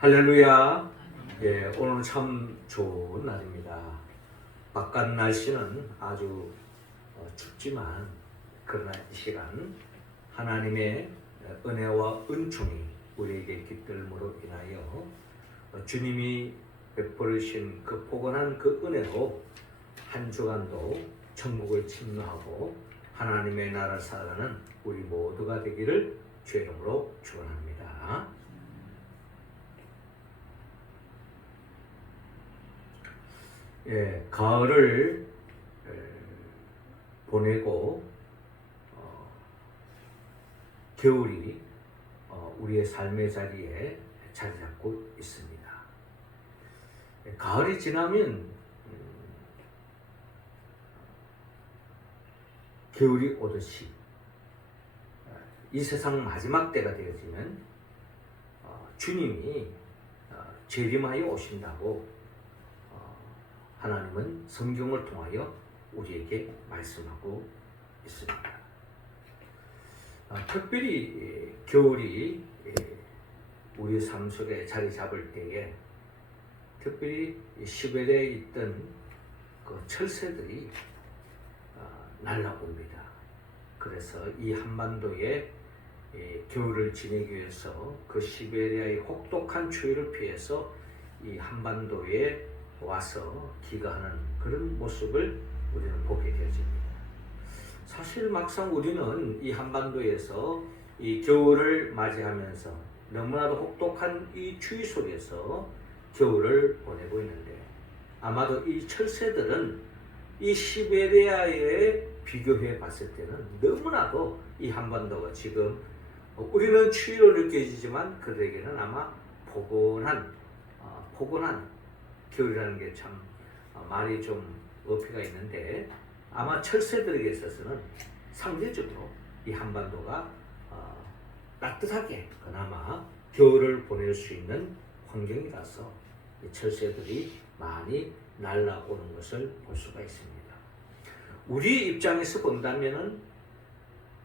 할렐루야. 예, 오늘은 참 좋은 날입니다. 바깥 날씨는 아주 춥지만 그러나 이 시간 하나님의 은혜와 은총이 우리에게 깃들므로 인하여 주님이 베풀으신 그 포근한 그 은혜로 한 주간도 천국을 침노하고 하나님의 나라를 살아가는 우리 모두가 되기를 주의 이름으로 축원합니다. 예, 가을을 보내고 겨울이 우리의 삶의 자리에 자리 잡고 있습니다. 예, 가을이 지나면 겨울이 오듯이 이 세상 마지막 때가 되어지면 주님이 재림하여 오신다고 하나님은 성경을 통하여 우리에게 말씀하고 있습니다. 특별히 겨울이 우리의 삶 속에 자리 잡을 때에 특별히 시베리아에 있던 그 철새들이 날아옵니다. 그래서 이 한반도에 겨울을 지내기 위해서 그 시베리아의 혹독한 추위를 피해서 이 한반도에 와서 기거하는 그런 모습을 우리는 보게 되어집니다. 사실 막상 우리는 이 한반도에서 이 겨울을 맞이하면서 너무나도 혹독한 이 추위 속에서 겨울을 보내고 있는데 아마도 이 철새들은 이 시베리아에 비교해 봤을 때는 너무나도 이 한반도가 지금 우리는 추위로 느껴지지만 그들에게는 아마 포근한 겨울이라는 게 참 말이 좀 어폐가 있는데 아마 철새들에게 있어서는 상대적으로 이 한반도가 따뜻하게 그나마 겨울을 보낼 수 있는 환경이라서 이 철새들이 많이 날아오는 것을 볼 수가 있습니다. 우리 입장에서 본다면은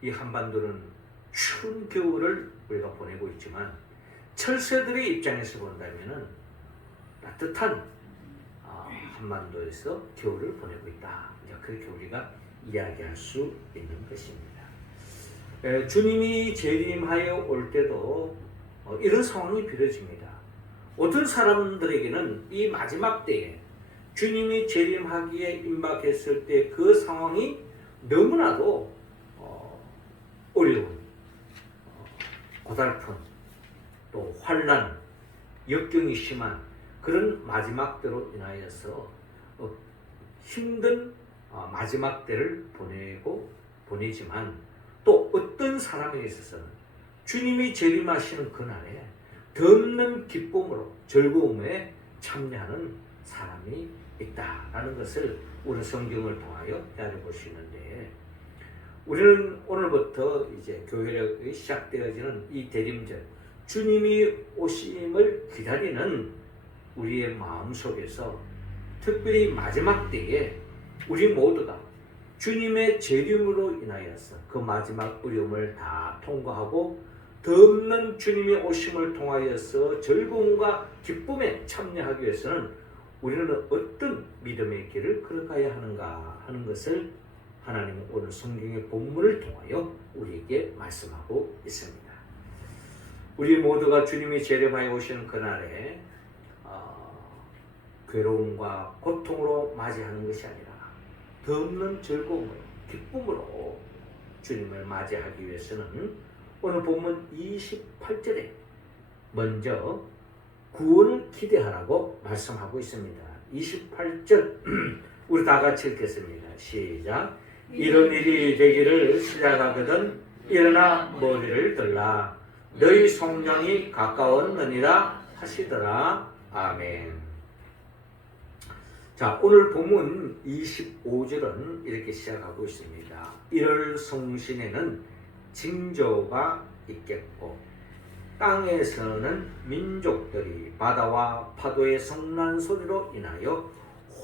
이 한반도는 추운 겨울을 우리가 보내고 있지만 철새들의 입장에서 본다면은 따뜻한 한반도에서 겨울을 보내고 있다. 그렇게 우리가 이야기할 수 있는 것입니다. 주님이 재림하여 올 때도 이런 상황이 벌어집니다. 어떤 사람들에게는 이 마지막 때에 주님이 재림하기에 임박했을 때 그 상황이 너무나도 어려운 고달픈 또 환난, 역경이 심한 그런 마지막 때로 인하여서 힘든 마지막 때를 보내지만 또 어떤 사람에게 있어서는 주님이 재림하시는 그날에 덧없는 기쁨으로 즐거움에 참여하는 사람이 있다라는 것을 우리 성경을 통하여 알아볼 수 있는데 우리는 오늘부터 이제 교회력이 시작되어지는 이 대림절 주님이 오심을 기다리는 우리의 마음속에서 특별히 마지막 때에 우리 모두가 주님의 재림으로 인하여서 그 마지막 어려움을 다 통과하고 덧없는 주님의 오심을 통하여서 즐거움과 기쁨에 참여하기 위해서는 우리는 어떤 믿음의 길을 걸어가야 하는가 하는 것을 하나님은 오늘 성경의 본문을 통하여 우리에게 말씀하고 있습니다. 우리 모두가 주님이 재림하여 오시는 그날에 괴로움과 고통으로 맞이하는 것이 아니라 덧없는 즐거움으로 기쁨으로 주님을 맞이하기 위해서는 오늘 본문 28절에 먼저 구원을 기대하라고 말씀하고 있습니다. 28절 우리 다 같이 읽겠습니다. 시작. 이런 일이 되기를 시작하거든 일어나 머리를 들라 너희 성령이 가까웠느니라 하시더라. 아멘. 자, 오늘 본문 25절은 이렇게 시작하고 있습니다. 1월 성신에는 징조가 있겠고 땅에서는 민족들이 바다와 파도의 성난 소리로 인하여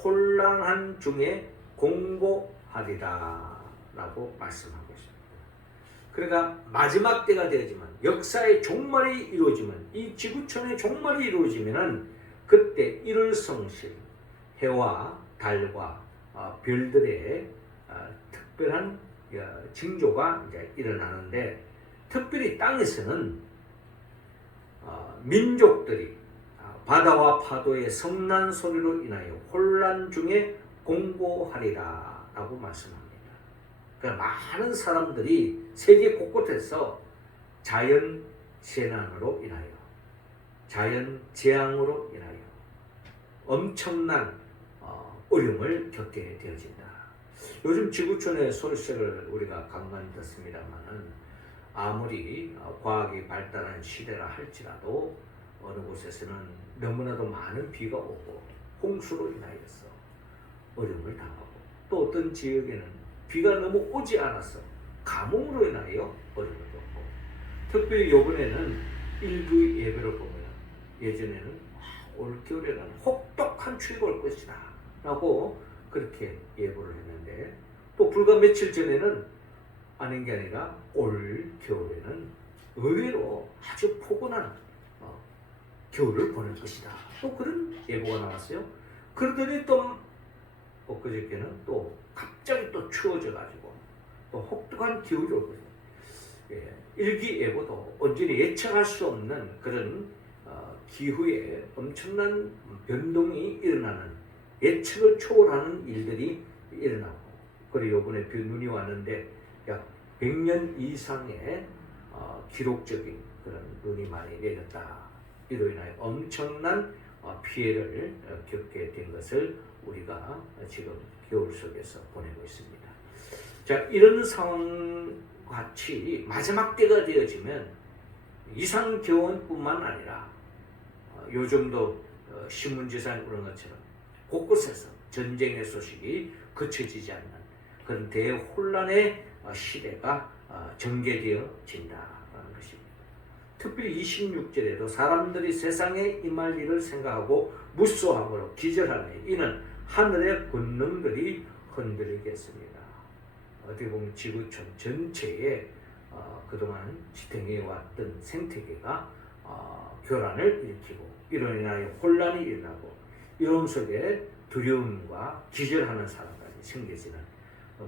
혼란한 중에 공고하리라 라고 말씀하고 있습니다. 그러니까 마지막 때가 되어지면, 역사의 종말이 이루어지면, 이 지구촌의 종말이 이루어지면은 그때 일월성실, 해와 달과 별들의 특별한 징조가 이제 일어나는데, 특별히 땅에서는 민족들이 바다와 파도의 성난 소리로 인하여 혼란 중에 공고하리라 라고 말씀합니다. 그러니까 많은 사람들이 세계 곳곳에서 자연 재난으로 인하여, 자연 재앙으로 인하여 엄청난 어려움을 겪게 되어진다. 요즘 지구촌의 소식을 우리가 간간히 듣습니다만은, 아무리 과학이 발달한 시대라 할지라도 어느 곳에서는 너무나도 많은 비가 오고 홍수로 인하여서 어려움을 당하고, 또 어떤 지역에는 비가 너무 오지 않아서 가뭄으로 인하여 어려움을 겪고, 특별히 이번에는 일부 예배를 보면 예전에는 올겨울에는 혹독한 추위가 올 것이다 라고 그렇게 예보를 했는데, 또 불과 며칠 전에는 아닌 게 아니라 올 겨울에는 의외로 아주 포근한 겨울을 보낼 것이다, 또 그런 예보가 나왔어요. 그러더니 또 엊그저께는 또 갑자기 또 추워져 가지고 또 혹독한 겨울이 올 거예요. 일기예보도 온전히 예측할 수 없는 그런 기후에 엄청난 변동이 일어나는, 예측을 초월하는 일들이 일어나고, 그리고 이번에 눈이 왔는데 약 100년 이상의 기록적인 그런 눈이 많이 내렸다. 이로 인하여 엄청난 피해를 겪게 된 것을 우리가 지금 겨울 속에서 보내고 있습니다. 자, 이런 상황 같이 마지막 때가 되어지면 이상교훈뿐만 아니라 요즘도 신문지사에 오는 것처럼 곳곳에서 전쟁의 소식이 그쳐지지 않는 그런 대혼란의 시대가 전개되어진다는 것입니다. 특별히 26절에도 사람들이 세상에 임할 일을 생각하고 무소함으로 기절하니 이는 하늘의 권능들이 흔들리겠습니다. 어떻게 보면 지구촌 전체에 그동안 지탱해 왔던 생태계가 교란을 일으키고, 이로 인하여 혼란이 일어나고, 이런 속에 두려움과 기절하는 사람까지 생겨지는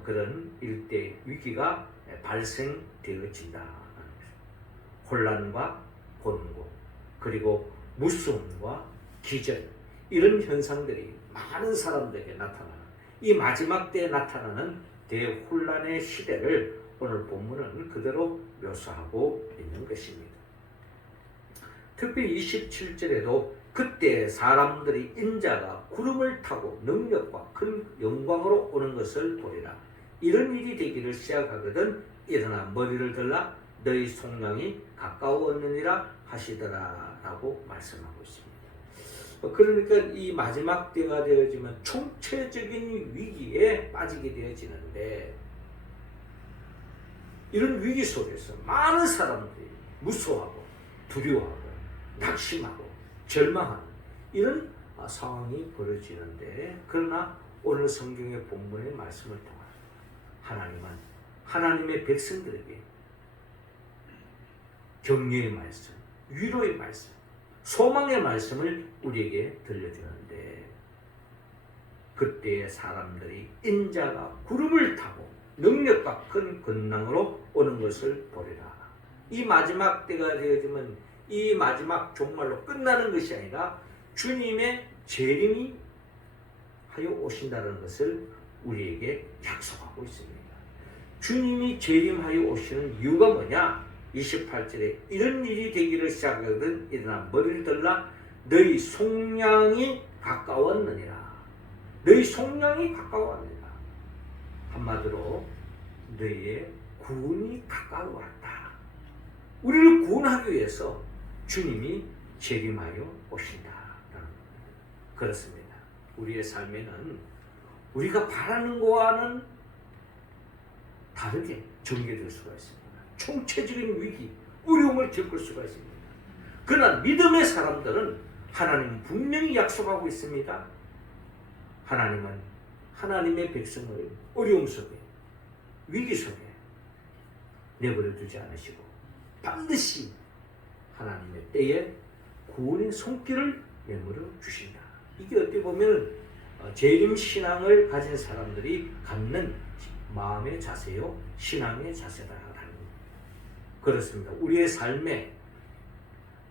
그런 일대 위기가 발생되어진다는 것입니다. 혼란과 곤고, 그리고 무서움과 기절, 이런 현상들이 많은 사람들에게 나타나는, 이 마지막 때에 나타나는 대혼란의 시대를 오늘 본문은 그대로 묘사하고 있는 것입니다. 특히 27절에도 그때 사람들이 인자가 구름을 타고 능력과 큰 영광으로 오는 것을 보리라. 이런 일이 되기를 시작하거든 일어나 머리를 들라 너희 속량이 가까웠느니라 하시더라 라고 말씀하고 있습니다. 그러니까 이 마지막 때가 되어지면 총체적인 위기에 빠지게 되어지는데, 이런 위기 속에서 많은 사람들이 무서워하고 두려워하고 낙심하고 절망하는 이런 상황이 벌어지는데, 그러나 오늘 성경의 본문의 말씀을 통하여 하나님은 하나님의 백성들에게 격려의 말씀, 위로의 말씀, 소망의 말씀을 우리에게 들려주는데, 그때의 사람들이 인자가 구름을 타고 능력과 큰 권능으로 오는 것을 보리라. 이 마지막 때가 되어지면 이 마지막 종말로 끝나는 것이 아니라 주님의 재림이 하여 오신다는 것을 우리에게 약속하고 있습니다. 주님이 재림하여 오시는 이유가 뭐냐? 28절에 이런 일이 되기를 시작하거든 일어나 머리를 들라 너희 속량이 가까웠느니라. 너희 속량이 가까웠느니라. 한마디로 너희의 구원이 가까워왔다. 우리를 구원하기 위해서 주님이 재림하여 오신다. 그렇습니다. 우리의 삶에는 우리가 바라는 것과는 다르게 전개될 수가 있습니다. 총체적인 위기, 어려움을 겪을 수가 있습니다. 그러나 믿음의 사람들은 하나님은 분명히 약속하고 있습니다. 하나님은 하나님의 백성을 어려움 속에, 위기 속에 내버려 두지 않으시고 반드시 하나님의 때에 구원의 손길을 내밀어 주신다. 이게 어떻게 보면 재림 신앙을 가진 사람들이 갖는 마음의 자세요, 신앙의 자세다라는 그렇습니다. 우리의 삶의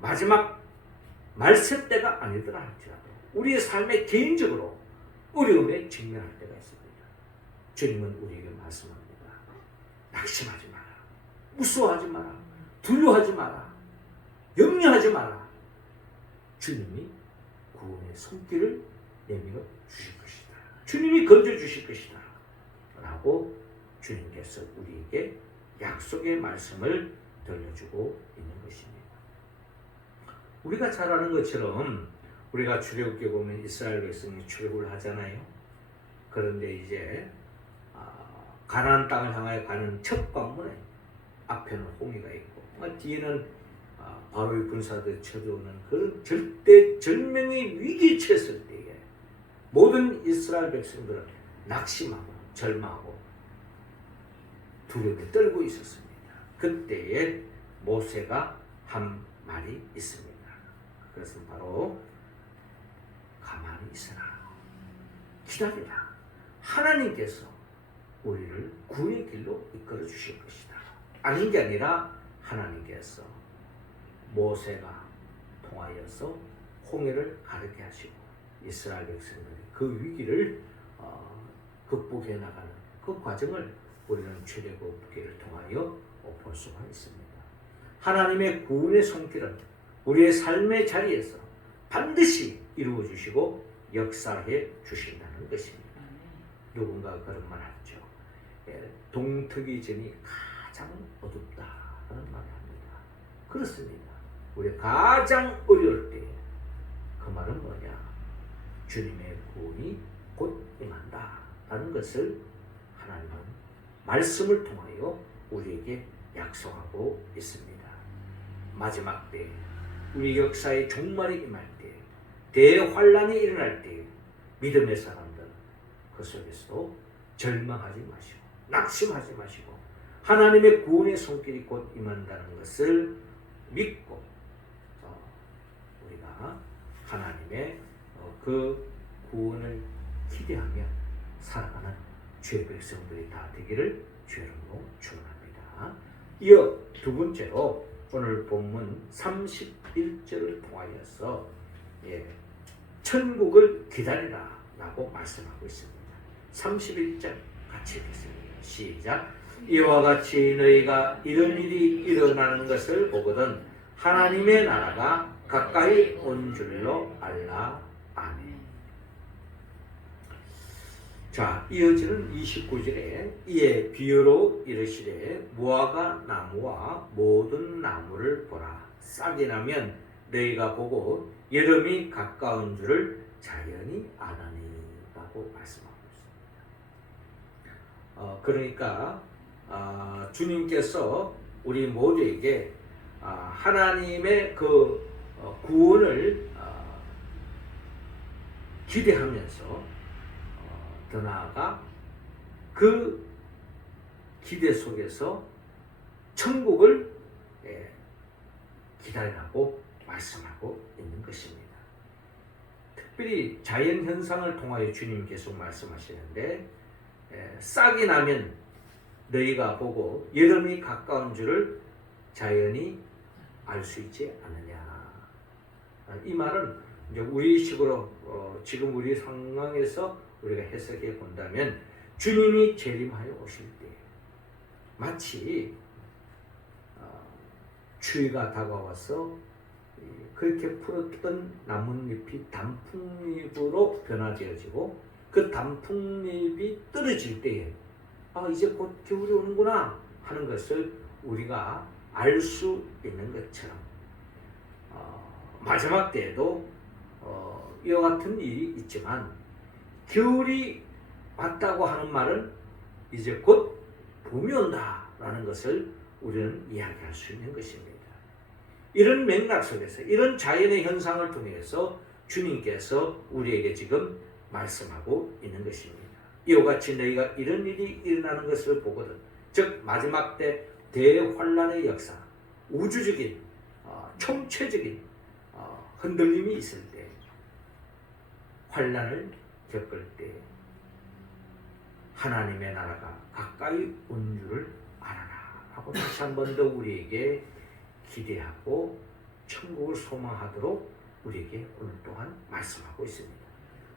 마지막 말세 때가 아니더라 할지라도 우리의 삶에 개인적으로 어려움에 직면할 때가 있습니다. 주님은 우리에게 말씀합니다. 낙심하지 마라. 무서워하지 마라. 두려워하지 마라. 염려하지 마라. 주님이 구원의 손길을 내밀어 주실 것이다. 주님이 건져 주실 것이다. 라고 주님께서 우리에게 약속의 말씀을 들려주고 있는 것입니다. 우리가 잘 아는 것처럼 우리가 출애굽기에 보면 이스라엘 백성이 출애굽을 하잖아요. 그런데 이제 가나안 땅을 향하여 가는 첫 관문에 앞에는 홍해가 있고 뒤에는 바로의 군사들이 쳐들어오는 그 절명의 위기에 처했을 때에 모든 이스라엘 백성들은 낙심하고 절망하고 두려움에 떨고 있었습니다. 그때에 모세가 한 말이 있습니다. 그것은 바로 가만히 있으라. 기다리라. 하나님께서 우리를 구원의 길로 이끌어 주실 것이다. 아닌 게 아니라 하나님께서 모세가 통하여서 홍해를 가르게 하시고 이스라엘 백성들이 그 위기를 극복해 나가는 그 과정을 우리는 출애굽기를 통하여 볼 수가 있습니다. 하나님의 구원의 손길은 우리의 삶의 자리에서 반드시 이루어 주시고 역사해 주신다는 것입니다. 누군가 그런 말 하죠. 동트기 전이 가장 어둡다는 말을 합니다. 그렇습니다. 우리 가장 어려울 때 그 말은 뭐냐? 주님의 구원이 곧 임한다라는 것을 하나님은 말씀을 통하여 우리에게 약속하고 있습니다. 마지막 때 우리 역사의 종말이 임할 때 대환란이 일어날 때 믿음의 사람들 그 속에서도 절망하지 마시고 낙심하지 마시고 하나님의 구원의 손길이 곧 임한다는 것을 믿고 우리가 하나님의 그 구원을 기대하며 살아가는 주의 백성들이 다 되기를 주여로 축원합니다. 이어 두 번째로 오늘 본문 31절을 통하여서 천국을 기다리라 라고 말씀하고 있습니다. 31절 같이 읽겠습니다. 시작. 이와 같이 너희가 이런 일이 일어나는 것을 보거든 하나님의 나라가 가까이 온 줄로 알라. 아멘. 자, 이어지는 29절에 이에 비유로 이르시되 무화과 나무와 모든 나무를 보라. 싹이 나면 너희가 보고 여름이 가까운 줄을 자연히 아나니 라고 말씀하고 있습니다. 그러니까 주님께서 우리 모두에게 하나님의 그 구원을 기대하면서 더 나아가 그 기대 속에서 천국을 기다리라고 말씀하고 있는 것입니다. 특별히 자연 현상을 통하여 주님 계속 말씀하시는데 싹이 나면 너희가 보고 여름이 가까운 줄을 자연히 알 수 있지 않느냐. 이 말은 이제 우리식으로 지금 우리 상황에서 우리가 해석해 본다면 주님이 재림하여 오실 때 마치 추위가 다가와서 그렇게 풀었던 나뭇잎이 단풍잎으로 변화되어지고 그 단풍잎이 떨어질 때에 이제 곧 겨울이 오는구나 하는 것을 우리가 알 수 있는 것처럼 마지막 때에도 이와 같은 일이 있지만 겨울이 왔다고 하는 말은 이제 곧 봄이 온다라는 것을 우리는 이야기할 수 있는 것입니다. 이런 맥락 속에서 이런 자연의 현상을 통해서 주님께서 우리에게 지금 말씀하고 있는 것입니다. 이와 같이 너희가 이런 일이 일어나는 것을 보거든 즉 마지막 때 대환란의 역사, 우주적인 총체적인 흔들림이 있을 때, 환란을 겪을 때 하나님의 나라가 가까이 온 줄을 알아라 하고 다시 한 번 더 우리에게 기대하고 천국을 소망하도록 우리에게 오늘 또한 말씀하고 있습니다.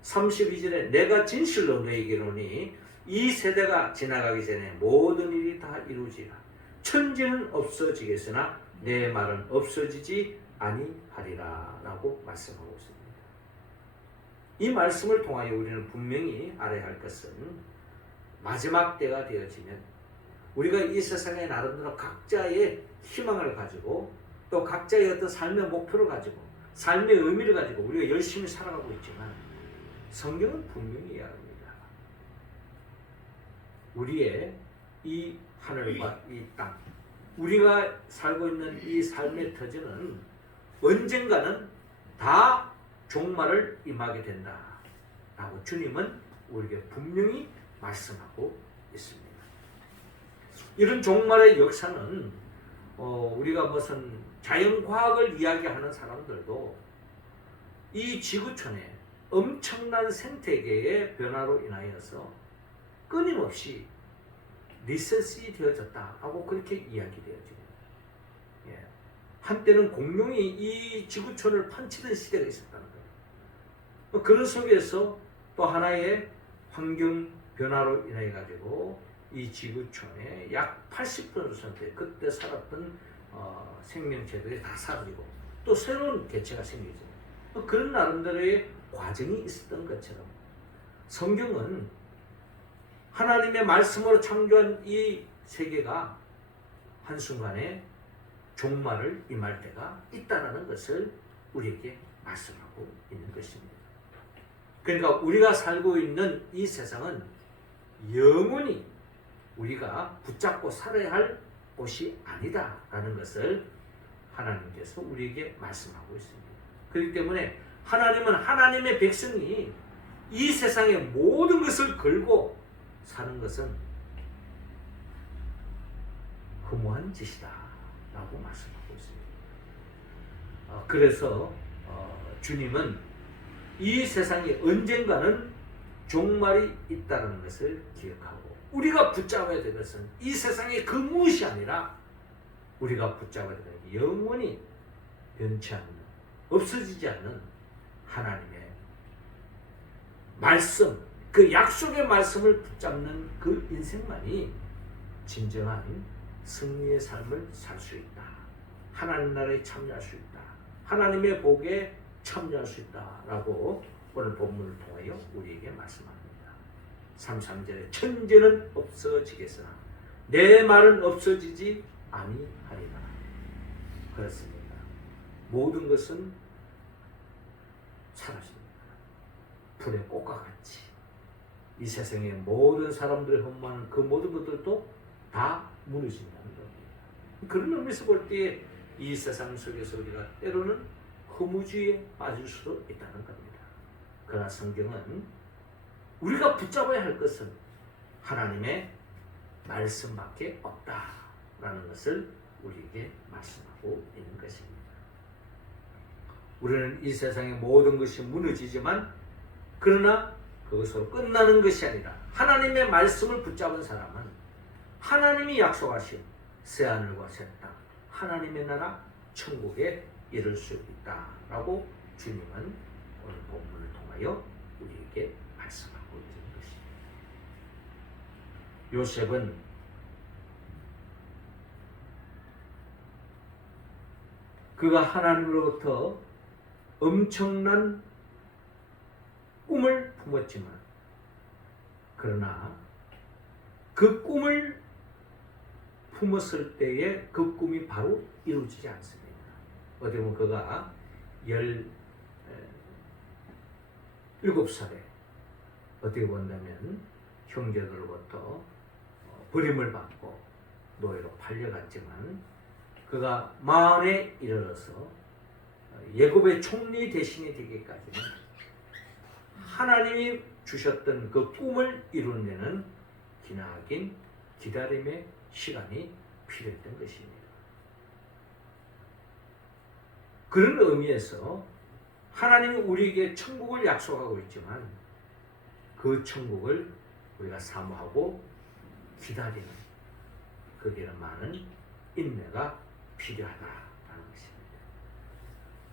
32절에 내가 진실로 너에게 이르노니 이 세대가 지나가기 전에 모든 일이 다 이루어지라. 천지는 없어지겠으나 내 말은 없어지지 아니하리라 라고 말씀하고 있습니다. 이 말씀을 통하여 우리는 분명히 알아야 할 것은 마지막 때가 되어지면 우리가 이 세상에 나름대로 각자의 희망을 가지고 또 각자의 어떤 삶의 목표를 가지고 삶의 의미를 가지고 우리가 열심히 살아가고 있지만 성경은 분명히 이야기합니다. 우리의 이 하늘과 이 땅, 우리가 살고 있는 이 삶의 터전은 언젠가는 다 종말을 임하게 된다 라고 주님은 우리에게 분명히 말씀하고 있습니다. 이런 종말의 역사는 우리가 무슨 자연과학을 이야기하는 사람들도 이 지구촌에 엄청난 생태계의 변화로 인하여서 끊임없이 리셋이 되어졌다라고 그렇게 이야기되어집니다. 예. 한때는 공룡이 이 지구촌을 판치던 시대가 있었다는 거예요. 그런 속에서 또 하나의 환경 변화로 인해 가지고 이 지구촌의 약 80% 그때 살았던 생명체들이 다 사라지고 또 새로운 개체가 생기죠. 그런 나름대로의 과정이 있었던 것처럼 성경은 하나님의 말씀으로 창조한 이 세계가 한순간에 종말을 임할 때가 있다는 것을 우리에게 말씀하고 있는 것입니다. 그러니까 우리가 살고 있는 이 세상은 영원히 우리가 붙잡고 살아야 할 곳이 아니다라는 것을 하나님께서 우리에게 말씀하고 있습니다. 그렇기 때문에 하나님은 하나님의 백성이 이 세상의 모든 것을 걸고 사는 것은 허무한 짓이다 라고 말씀하고 있습니다. 그래서 주님은 이 세상에 언젠가는 종말이 있다는 것을 기억하고 우리가 붙잡아야 될 것은 이 세상의 그 무엇이 아니라 우리가 붙잡아야 될 것은 영원히 변치 않는 없어지지 않는 하나님의 말씀, 그 약속의 말씀을 붙잡는 그 인생만이 진정한 승리의 삶을 살 수 있다. 하나님 나라에 참여할 수 있다. 하나님의 복에 참여할 수 있다라고 오늘 본문을 통하여 우리에게 말씀합니다. 33절에 천지는 없어지겠으나 내 말은 없어지지 아니하리라. 그렇습니다. 모든 것은 사라집니다. 불의 꽃과 같이 이 세상의 모든 사람들이 흠모하는 그 모든 것들도 다 무너진다는 겁니다. 그런 의미에서 볼 때 이 세상 속에서 우리가 때로는 허무주의에 빠질 수도 있다는 겁니다. 그러나 성경은 우리가 붙잡아야 할 것은 하나님의 말씀밖에 없다라는 것을 우리에게 말씀하고 있는 것입니다. 우리는 이 세상의 모든 것이 무너지지만 그러나 그것으로 끝나는 것이 아니라 하나님의 말씀을 붙잡은 사람은 하나님이 약속하신 새하늘과 새 땅, 하나님의 나라 천국에 이를 수 있다라고 주님은 오늘 본문을 통하여 우리에게 말씀하고 있는 것입니다. 요셉은 그가 하나님으로부터 엄청난 꿈을 품었지만 그러나 그 꿈을 품었을 때에 그 꿈이 바로 이루어지지 않습니다. 어떻게 보면 그가 17살에 어떻게 본다면 형제들로부터 버림을 받고 노예로 팔려갔지만 그가 40에 이르러서 예굽의 총리 대신이 되기까지는 하나님이 주셨던 그 꿈을 이루는 데는 기나긴 기다림의 시간이 필요했던 것입니다. 그런 의미에서 하나님이 우리에게 천국을 약속하고 있지만 그 천국을 우리가 사모하고 기다리는 거기에는 많은 인내가 필요하다라는 것입니다.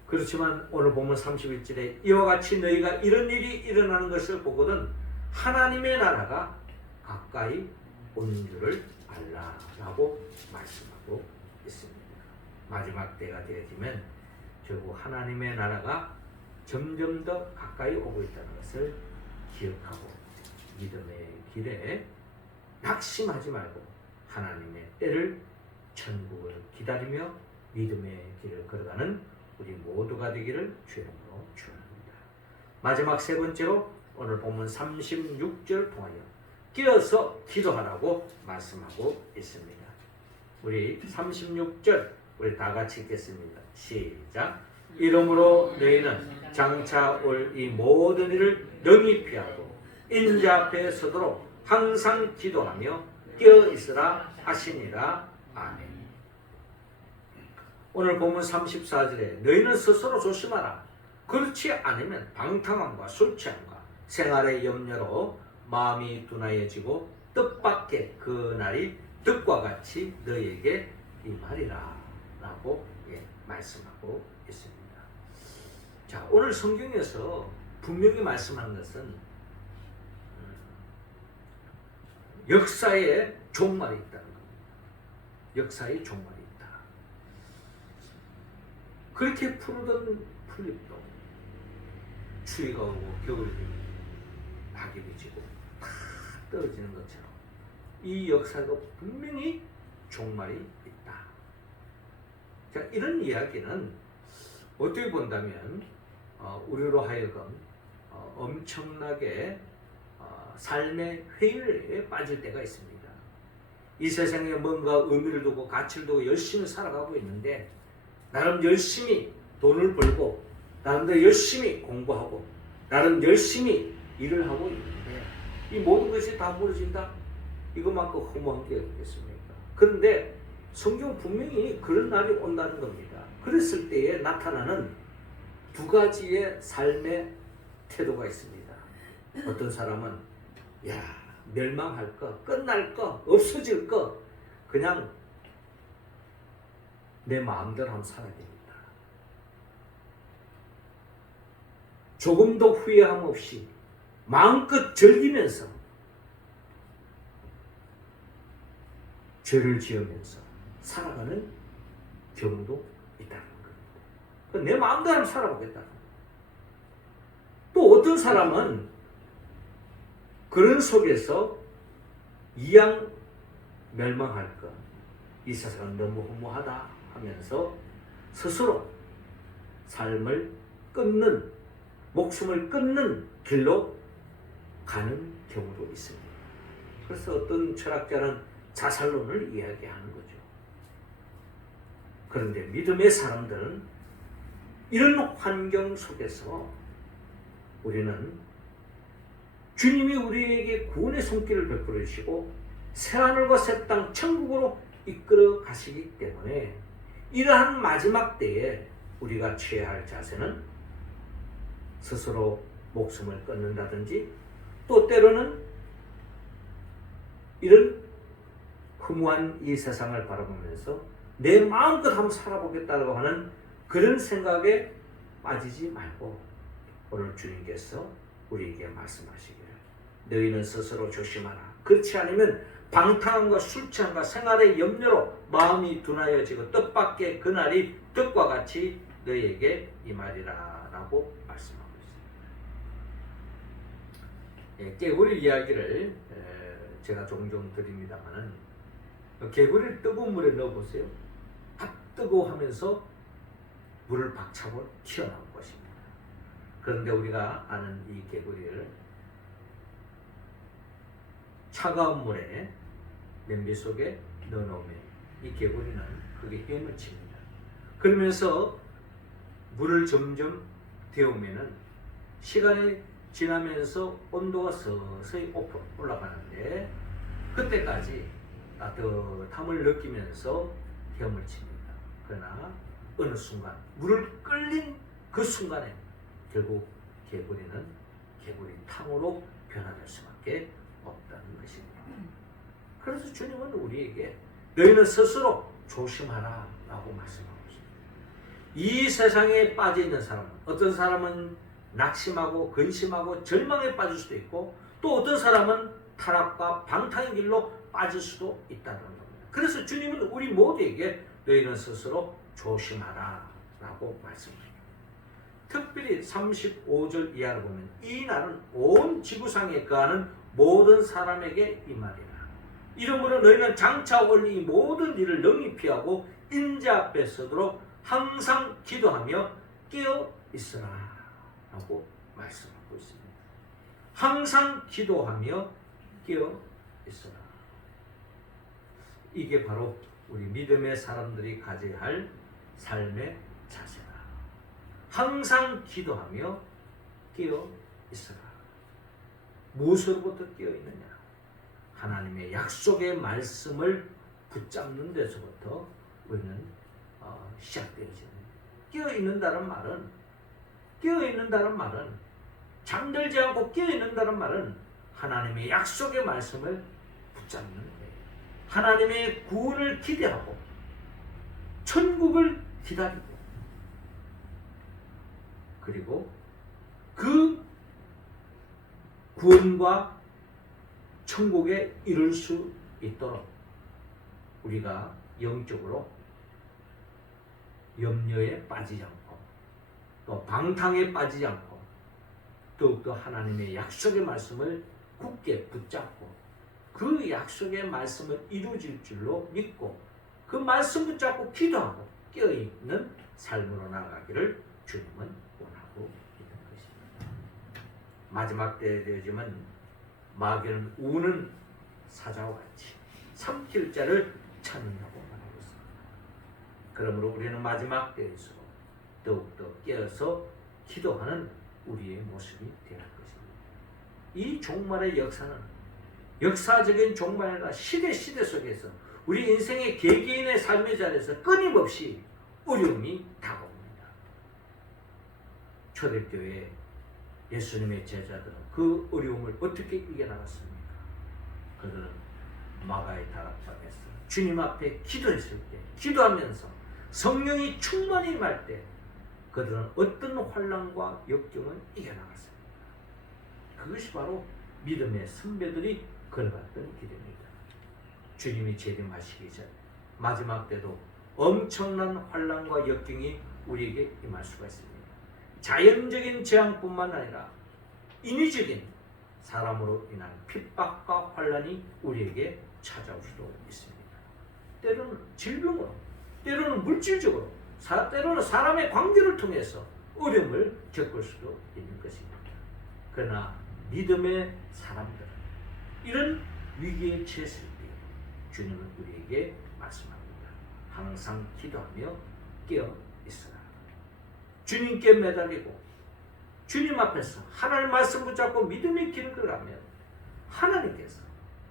그렇지만 오늘 보면 31절에 이와 같이 너희가 이런 일이 일어나는 것을 보거든 하나님의 나라가 가까이 온 줄을 알라라고 말씀하고 있습니다. 마지막 때가 되어지면 결국 하나님의 나라가 점점 더 가까이 오고 있다는 것을 기억하고 믿음의 길에 낙심하지 말고 하나님의 때를 천국을 기다리며 믿음의 길을 걸어가는 우리 모두가 되기를 주님으로 축원합니다. 마지막 세 번째로 오늘 본문 36절 통하여 끼어서 기도하라고 말씀하고 있습니다. 우리 36절 우리 다 같이 읽겠습니다. 시작. 이러므로 너희는 장차 올 이 모든 일을 능히 피하고 인자 앞에 서도록 항상 기도하며 끼어 있으라 하시니라. 아멘. 오늘 본문 34절에 너희는 스스로 조심하라. 그렇지 않으면 방탕함과 술 취함과 생활의 염려로 마음이 둔하여지고 뜻밖의 그 날이 득과 같이 너희에게 임하리라 라고 말씀하고 있습니다. 자, 오늘 성경에서 분명히 말씀하는 것은 역사에 종말이 있다는 겁니다. 역사에 종말이 있다. 그렇게 푸르던 풀잎도 추위가 오고 겨울이 되면 낙엽이 지고 다 떨어지는 것처럼 이 역사도 분명히 종말이 있다. 자, 이런 이야기는 어떻게 본다면 우리로 하여금 엄청나게 삶의 회의에 빠질 때가 있습니다. 이 세상에 뭔가 의미를 두고 가치를 두고 열심히 살아가고 있는데 나름 열심히 돈을 벌고 나름대로 열심히 공부하고 나름 열심히 일을 하고 있는데 이 모든 것이 다 무너진다? 이것만큼 허무한 게 없겠습니까? 그런데 성경 분명히 그런 날이 온다는 겁니다. 그랬을 때에 나타나는 두 가지의 삶의 태도가 있습니다. 어떤 사람은 멸망할 거, 끝날 거, 없어질 거 그냥 내 마음대로 한번 살아야 됩니다. 조금도 후회함 없이 마음껏 즐기면서 죄를 지으면서 살아가는 경우도 있다는 겁니다. 내 마음대로 한번 살아보겠다는 겁니다. 또 어떤 사람은 그런 속에서 이양 멸망할 것, 이 세상은 너무 허무하다 하면서 스스로 삶을 끊는, 목숨을 끊는 길로 가는 경우도 있습니다. 그래서 어떤 철학자는 자살론을 이야기하는 거죠. 그런데 믿음의 사람들은 이런 환경 속에서 우리는 주님이 우리에게 구원의 손길을 베풀어 주시고 새하늘과 새 땅 천국으로 이끌어 가시기 때문에 이러한 마지막 때에 우리가 취해야 할 자세는 스스로 목숨을 끊는다든지 또 때로는 이런 허무한 이 세상을 바라보면서 내 마음껏 한번 살아보겠다고 하는 그런 생각에 빠지지 말고 오늘 주님께서 우리에게 말씀하시기를 너희는 스스로 조심하라. 그렇지 않으면 방탕함과 술 취함과 생활의 염려로 마음이 둔하여지고 뜻밖의 그날이 뜻과 같이 너희에게 임하리라 라고 말씀하고 있습니다. 개구리 이야기를 제가 종종 드립니다만은 개구리를 뜨거운 물에 넣어보세요. 다 뜨거워 하면서 물을 박차고 튀어나올 것입니다. 그런데 우리가 아는 이 개구리를 차가운 물에 냄비 속에 넣어놓으면 이 개구리는 그게 헤엄을 칩니다. 그러면서 물을 점점 데우면은 시간이 지나면서 온도가 서서히 올라가는데 그때까지 따뜻함을 느끼면서 헤엄을 칩니다. 그러나 어느 순간 물을 끌린 그 순간에 결국 개구리는 개구리탕으로 변화될 수밖에 없다는 것입니다. 그래서 주님은 우리에게 너희는 스스로 조심하라 라고 말씀하고 있습니다. 이 세상에 빠져 있는 사람은, 어떤 사람은 낙심하고 근심하고 절망에 빠질 수도 있고, 또 어떤 사람은 타락과 방탕의 길로 빠질 수도 있다는 겁니다. 그래서 주님은 우리 모두에게 너희는 스스로 조심하라 라고 말씀합니다. 특별히 35절 이하를 보면 이 날은 온 지구상에 거하는 모든 사람에게 이 말이라. 이러므로 너희는 장차 올 이 모든 일을 능히 피하고 인자 앞에 서도록 항상 기도하며 깨어 있으라 라고 말씀하고 있습니다. 항상 기도하며 깨어 있으라. 이게 바로 우리 믿음의 사람들이 가져야 할 삶의 자세다. 항상 기도하며 깨어 있으라. 무엇으로부터 깨어 있느냐? 하나님의 약속의 말씀을 붙잡는 데서부터 우리는 시작되어지는. 깨어 있는다는 말은 잠들지 않고 깨어 있는다는 말은 하나님의 약속의 말씀을 붙잡는 거예요. 하나님의 구원을 기대하고 천국을 기다리고, 그리고 그 구원과 천국에 이룰 수 있도록 우리가 영적으로 염려에 빠지지 않고 또 방탕에 빠지지 않고 더욱더 하나님의 약속의 말씀을 굳게 붙잡고 그 약속의 말씀을 이루어질 줄로 믿고 그 말씀 붙잡고 기도하고 깨어있는 삶으로 나아가기를 주님은 원하고 있는 것입니다. 마지막 때에 되어지면 마귀는 우는 사자와 같이 삼킬 자를 찾는다고 말하고 있습니다. 그러므로 우리는 마지막 때에서 더욱더 깨어서 기도하는 우리의 모습이 되어야 할 것입니다. 이 종말의 역사는 역사적인 종말이 아니라 시대 속에서 우리 인생의 개개인의 삶의 자리에서 끊임없이 어려움이 다가옵니다. 초대교회 예수님의 제자들은 그 어려움을 어떻게 이겨나갔습니까? 그들은 마가의 다락방에서 주님 앞에 기도했을 때, 기도하면서 성령이 충만히 임할 때 그들은 어떤 환난과 역경을 이겨나갔습니다. 그것이 바로 믿음의 선배들이 걸어갔던 길입니다. 주님이 재림하시기 전 마지막 때도 엄청난 환난과 역경이 우리에게 임할 수가 있습니다. 자연적인 재앙뿐만 아니라 인위적인 사람으로 인한 핍박과 환난이 우리에게 찾아올 수도 있습니다. 때로는 질병으로, 때로는 물질적으로, 때로는 사람의 관계를 통해서 어려움을 겪을 수도 있는 것입니다. 그러나 믿음의 사람들은 이런 위기에 처했을 때 주님은 우리에게 말씀합니다. 항상 기도하며 깨어 있으라. 주님께 매달리고 주님 앞에서 하나님 말씀 붙잡고 믿음의 길을 걸어가면 하나님께서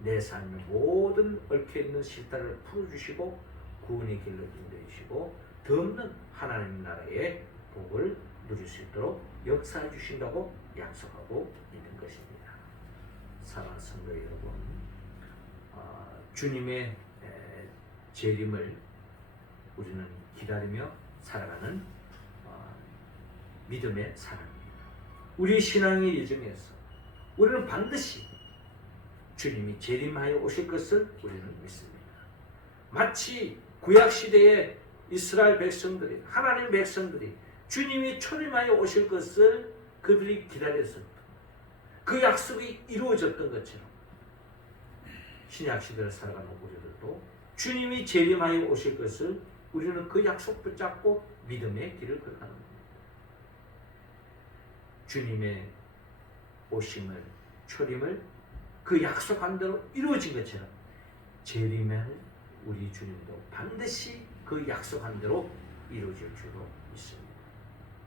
내 삶의 모든 얽혀있는 실타를 풀어주시고 구원의 길로 인도해주시고 더없는 하나님 나라의 복을 누릴 수 있도록 역사해 주신다고 약속하고 있는 것입니다. 사랑하는 성도 여러분, 주님의 재림을 우리는 기다리며 살아가는 믿음의 사람입니다. 우리 신앙의 여정에서 우리는 반드시 주님이 재림하여 오실 것을 우리는 믿습니다. 마치 구약시대의 이스라엘 백성들이, 하나님 백성들이 주님이 초림하여 오실 것을 그들이 기다렸을 때 그 약속이 이루어졌던 것처럼 신약시대를 살아가는 우리들도 주님이 재림하여 오실 것을 우리는 그 약속 붙잡고 믿음의 길을 걸어가는 겁니다. 주님의 오심을, 초림을 그 약속한 대로 이루어진 것처럼 재림할 우리 주님도 반드시 그 약속한 대로 이루어질 줄로 믿습니다.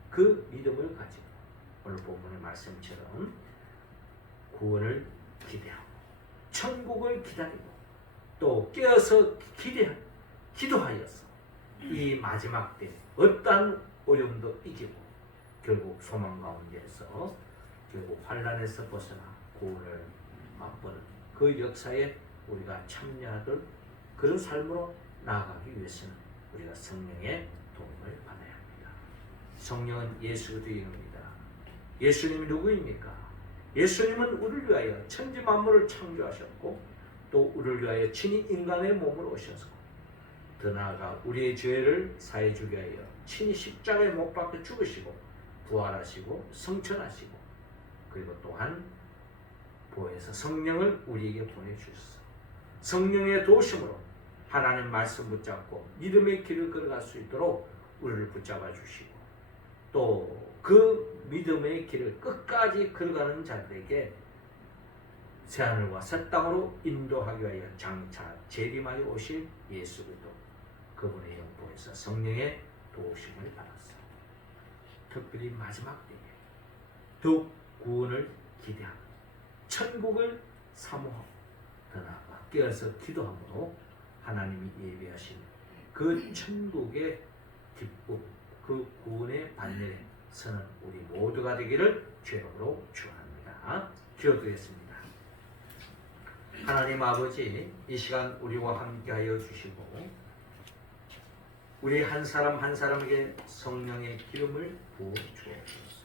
그 믿음을 가지고 오늘 본문의 말씀처럼 구원을 기대하고 천국을 기다리고 또 깨어서 기도하여서 이 마지막 때 어떠한 어려움도 이기고 결국 소망 가운데서 결국 환난에서 벗어나 구원을 맛보는 그 역사에 우리가 참여하던 그런 삶으로 나아가기 위해서는 우리가 성령의 도움을 받아야 합니다. 성령은 예수 그리스도의 이름입니다. 예수님이 누구입니까? 예수님은 우리를 위하여 천지 만물을 창조하셨고 또 우리를 위하여 친히 인간의 몸으로 오셔서 더 나아가 우리의 죄를 사해 주기 위하여 친히 십자가에 못 박혀 죽으시고 부활하시고 성천하시고 그리고 또한 보혜사 성령을 우리에게 보내주셨어. 성령의 도우심으로 하나님 말씀 붙잡고 믿음의 길을 걸어갈 수 있도록 우리를 붙잡아 주시고 또 그 믿음의 길을 끝까지 걸어가는 자들에게 새하늘과 새 땅으로 인도하기 위하여 장차 재림하여 오실 예수 그리스도 그분의 영보에서 성령의 도우심을 받았어. 특별히 마지막 때에 더욱 구원을 기대하고 천국을 사모하고 더 나아가 깨어서 기도함으로 하나님이 예비하신 그 천국의 기쁨, 그 구원의 반열에 서는 우리 모두가 되기를 주님으로 축원합니다. 기도드리겠습니다. 하나님 아버지, 이 시간 우리와 함께하여 주시고 우리 한 사람 한 사람에게 성령의 기름을 부어 주옵소서.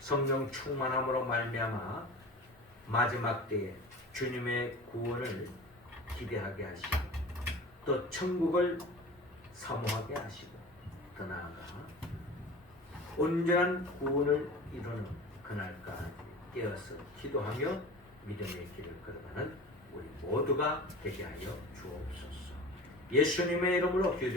성령 충만함으로 말미암아 마지막 때에 주님의 구원을 기대하게 하시고 또 천국을 사모하게 하시고 더 나아가 온전한 구원을 이루는 그날까지 깨어서 기도하며 믿음의 길을 걸어가는 우리 모두가 되게 하여 주옵소서. 예수님의 이름으로 기도